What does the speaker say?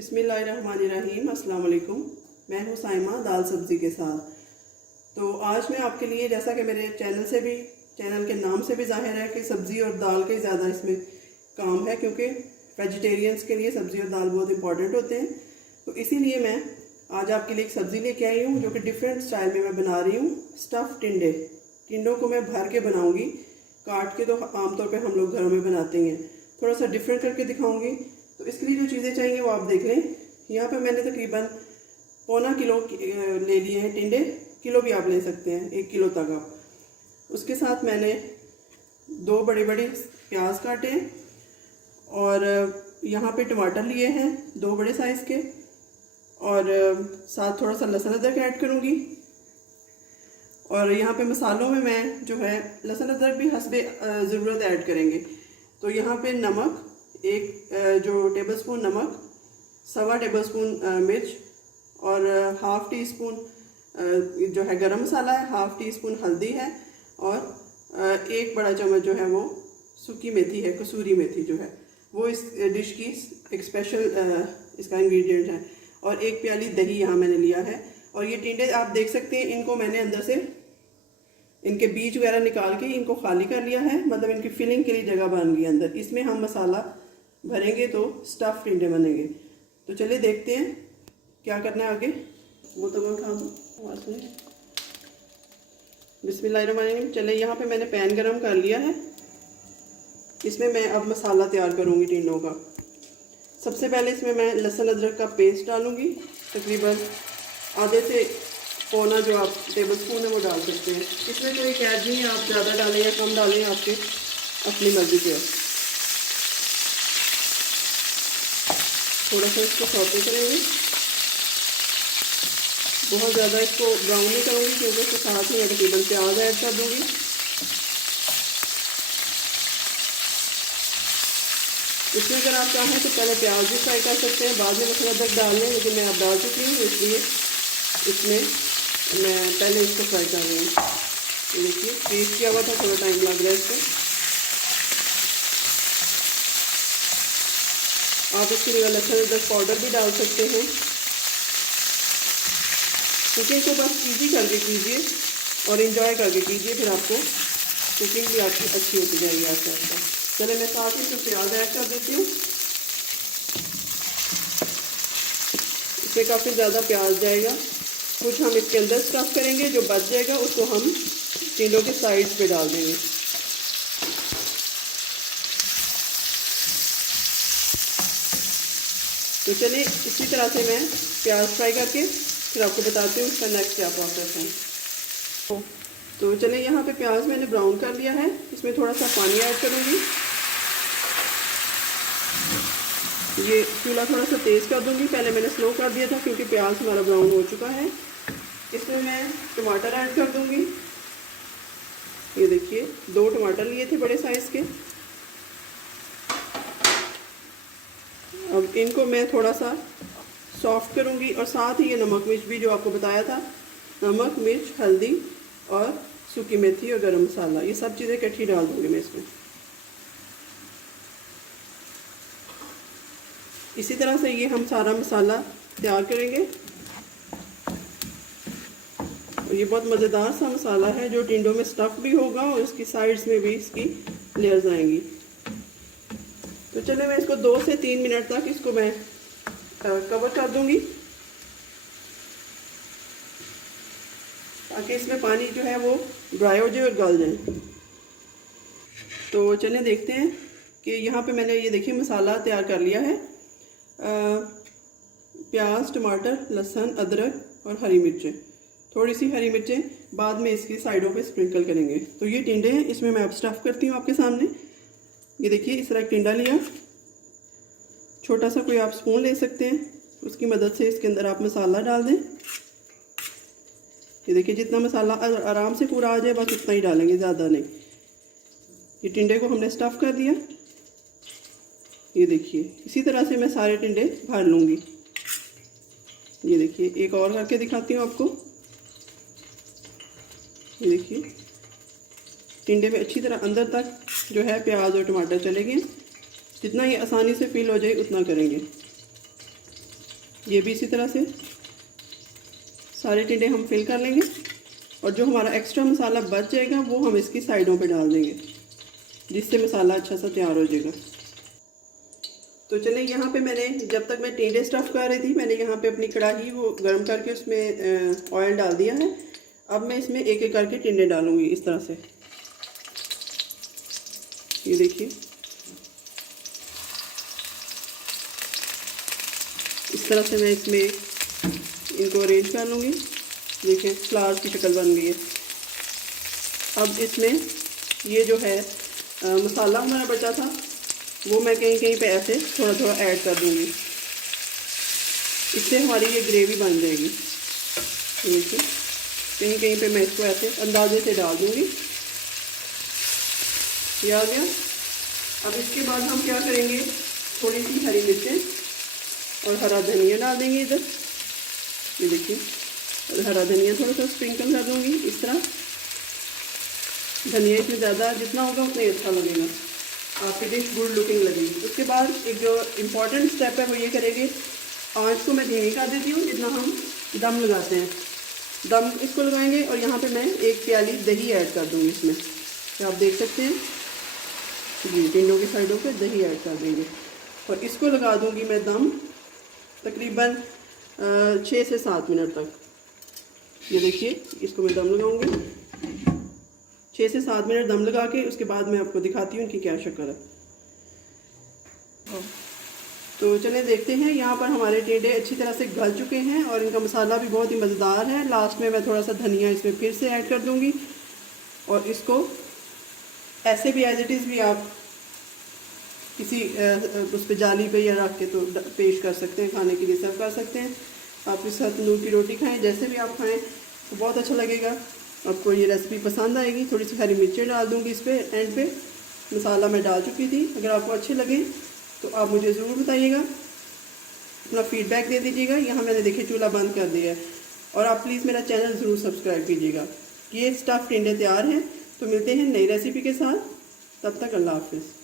बिस्मिल्लाहिर्रहमानिर्रहीम। अस्सलाम वालेकुम। मैं हूँ साइमा दाल सब्ज़ी के साथ। तो आज मैं आपके लिए, जैसा कि मेरे चैनल के नाम से भी जाहिर है कि सब्ज़ी और दाल का ही ज़्यादा इसमें काम है, क्योंकि वेजिटेरियंस के लिए सब्ज़ी और दाल बहुत इंपॉर्टेंट होते हैं। तो इसीलिए मैं आज आपके लिए एक सब्ज़ी लेके आई हूँ जो कि डिफरेंट स्टाइल में मैं बना रही हूँ। स्टफ़ टिंडों को मैं भर के बनाऊँगी। काट के तो आमतौर पर हम लोग घरों में बनाते हैं, थोड़ा सा डिफरेंट करके दिखाऊँगी। तो इसके लिए जो चीज़ें चाहिए वो आप देख लें। यहाँ पे मैंने तकरीबन पौना किलो ले लिए हैं टिंडे। किलो भी आप ले सकते हैं, 1 किलो तक आप। उसके साथ मैंने 2 बड़े बड़े प्याज काटे और यहाँ पे टमाटर लिए हैं 2 बड़े साइज़ के, और साथ थोड़ा सा लहसुन अदरक ऐड करूँगी। और यहाँ पे मसालों में मैं जो है लहसुन अदरक भी हस्बे ज़रूरत ऐड करेंगे। तो यहाँ पे नमक, एक जो टेबलस्पून नमक, 1.25 टेबलस्पून मिर्च, और हाफ़ टी स्पून जो है गरम मसाला है, हाफ़ टी स्पून हल्दी है, और 1 बड़ा चम्मच जो है वो सूखी मेथी है, कसूरी मेथी जो है वो इस डिश की एक स्पेशल इसका इंग्रेडिएंट है। और 1 प्याली दही यहाँ मैंने लिया है। और ये टिंडे आप देख सकते हैं, इनको मैंने अंदर से इनके बीज वगैरह निकाल के इनको खाली कर लिया है, मतलब इनकी फिलिंग के लिए जगह बन गई अंदर। इसमें हम मसाला भरेंगे तो स्टफ़ टिंडे बनेंगे। तो चलिए देखते हैं क्या करना है आगे। वो तो मैं उठा दूँ। बिस्मिल्लाहिर्रहमानिर्रहीम। चले, यहाँ पे मैंने पैन गरम कर लिया है। इसमें मैं अब मसाला तैयार करूँगी टिंडों का। सबसे पहले इसमें मैं लहसुन अदरक का पेस्ट डालूँगी, तकरीबन आधे से पौना जो आप टेबल स्पून है वो डाल सकते हैं। इसमें कोई कैद नहीं है, आप ज़्यादा डालें या कम डालें, आपके अपनी मर्ज़ी के। थोड़ा सा इसको सौते करेंगे, बहुत ज़्यादा इसको ब्राउन नहीं करूँगी, क्योंकि उसके साथ ही तकरीबन प्याज ऐड कर दूँगी। इसमें अगर आप चाहें तो पहले प्याज भी फ्राई कर सकते हैं, बाद में लहसुन अदरक डाल लें, लेकिन मैं अब डाल चुकी हूँ, इसलिए इसमें मैं पहले इसको फ्राई कर रही हूँ। ये देखिए पेस्ट किया हुआ था, थोड़ा टाइम लग रहा है इसको। आप इसके लिए लहसुन अदरक पाउडर भी डाल सकते हैं। कुकिंग को बस इजी करके कीजिए और इंजॉय करके कीजिए, फिर आपको कुकिंग भी आपकी अच्छी होती जाएगी आस्ते आस्ते। चले, मैं साथ ही इसमें प्याज ऐड कर देती हूँ। इसमें काफ़ी ज़्यादा प्याज जाएगा। कुछ हम इसके अंदर स्टफ़ करेंगे, जो बच जाएगा उसको हम टिंडों के साइड्स पे डाल देंगे। तो चलिए, इसी तरह से मैं प्याज फ्राई करके फिर आपको बताती हूँ इसका नेक्स्ट क्या प्रोसेस है। तो चलिए, यहाँ पे प्याज मैंने ब्राउन कर लिया है। इसमें थोड़ा सा पानी ऐड करूँगी। ये चूल्हा थोड़ा सा तेज़ कर दूँगी, पहले मैंने स्लो कर दिया था क्योंकि प्याज हमारा ब्राउन हो चुका है। इसमें मैं टमाटर ऐड कर दूँगी। ये देखिए 2 टमाटर लिए थे बड़े साइज़ के। अब इनको मैं थोड़ा सा सॉफ्ट करूँगी, और साथ ही ये नमक मिर्च भी जो आपको बताया था, नमक मिर्च हल्दी और सूखी मेथी और गरम मसाला, ये सब चीज़ें इकट्ठी डाल दूँगी मैं इसमें। इसी तरह से ये हम सारा मसाला तैयार करेंगे। और ये बहुत मज़ेदार सा मसाला है जो टिंडों में स्टफ़ भी होगा और इसकी साइड्स में भी इसकी लेयर्स आएंगी। तो चलिए, मैं इसको 2 से 3 मिनट तक इसको मैं कवर कर दूंगी, ताकि इसमें पानी जो है वो ड्राई हो जाए और गल जाए। तो चलिए देखते हैं कि यहाँ पे मैंने ये देखिए मसाला तैयार कर लिया है। प्याज, टमाटर, लहसुन, अदरक और हरी मिर्चें, थोड़ी सी हरी मिर्चें बाद में इसकी साइडों पे स्प्रिंकल करेंगे। तो ये टिंडे हैं, इसमें मैं अब स्टफ़ करती हूँ आपके सामने। ये देखिए, इस तरह एक टिंडा लिया, छोटा सा कोई आप स्पून ले सकते हैं, उसकी मदद से इसके अंदर आप मसाला डाल दें। ये देखिए, जितना मसाला आराम से पूरा आ जाए बस उतना ही डालेंगे, ज़्यादा नहीं। ये टिंडे को हमने स्टफ़ कर दिया। ये देखिए, इसी तरह से मैं सारे टिंडे भर लूँगी। ये देखिए, एक और करके दिखाती हूँ आपको। ये देखिए, टिंडे में अच्छी तरह अंदर तक जो है प्याज और टमाटर चले गए। जितना ये आसानी से फिल हो जाए उतना करेंगे। ये भी इसी तरह से सारे टिंडे हम फिल कर लेंगे और जो हमारा एक्स्ट्रा मसाला बच जाएगा वो हम इसकी साइडों पे डाल देंगे, जिससे मसाला अच्छा सा तैयार हो जाएगा। तो चलें, यहाँ पे मैंने जब तक मैं टिंडे स्टफ़ कर रही थी, मैंने यहाँ पे अपनी कढ़ाई वो गर्म करके उसमें ऑयल डाल दिया है। अब मैं इसमें एक एक करके टिंडे डालूँगी इस तरह से। ये देखिए, इस तरह से मैं इसमें इनको अरेंज कर लूँगी। देखिए फ्लावर्स की शक्ल बन गई है। अब इसमें ये जो है मसाला हमारा बचा था वो मैं कहीं कहीं पे ऐसे थोड़ा थोड़ा ऐड कर दूँगी, इससे हमारी ये ग्रेवी बन जाएगी। देखिए कहीं कहीं पे मैं इसको ऐसे अंदाजे से डाल दूँगी। ये आ गया। अब इसके बाद हम क्या करेंगे, थोड़ी सी हरी मिर्चें और हरा धनिया डाल देंगे इधर। ये देखिए, और हरा धनिया थोड़ा सा स्प्रिंकल कर दूँगी इस तरह। धनिया इसमें ज़्यादा जितना होगा उतना ही अच्छा लगेगा, आपकी डिश गुड लुकिंग लगेगी। उसके बाद एक जो इम्पॉर्टेंट स्टेप है वो ये करेंगे, आँच को मैं धीमी कर देती हूँ जितना हम दम लगाते हैं। दम इसको लगाएंगे और यहाँ पे मैं एक प्याली दही ऐड कर दूँगी इसमें। तो आप देख सकते हैं जी, टिंडों की साइडों पे दही ऐड कर देंगे और इसको लगा दूँगी मैं दम तकरीबन 6 से 7 मिनट तक। ये देखिए, इसको मैं दम लगाऊंगी 6 से 7 मिनट दम लगा के उसके बाद मैं आपको दिखाती हूँ इनकी क्या शक्ल है। तो चलिए देखते हैं, यहाँ पर हमारे टिंडे अच्छी तरह से गल चुके हैं और इनका मसाला भी बहुत ही मज़ेदार है। लास्ट में मैं थोड़ा सा धनिया इसमें फिर से ऐड कर दूँगी और इसको ऐसे भी एज इट इज़ भी आप किसी उस पर जाली पे या रख के तो पेश कर सकते हैं, खाने के लिए सर्व कर सकते हैं। आप इसके साथ तंदूर की रोटी खाएं, जैसे भी आप खाएं तो बहुत अच्छा लगेगा। आपको ये रेसिपी पसंद आएगी। थोड़ी सी हरी मिर्चें डाल दूँगी इस पर एंड पे। मसाला मैं डाल चुकी थी, अगर आपको अच्छे लगे तो आप मुझे ज़रूर बताइएगा, अपना फीडबैक दे दीजिएगा। यहाँ मैंने देखिए चूल्हा बंद कर दिया है और आप प्लीज़ मेरा चैनल ज़रूर सब्सक्राइब कीजिएगा। ये स्टफ़ टिंडे तैयार हैं। तो मिलते हैं नई रेसिपी के साथ, तब तक अल्लाह हाफिज़।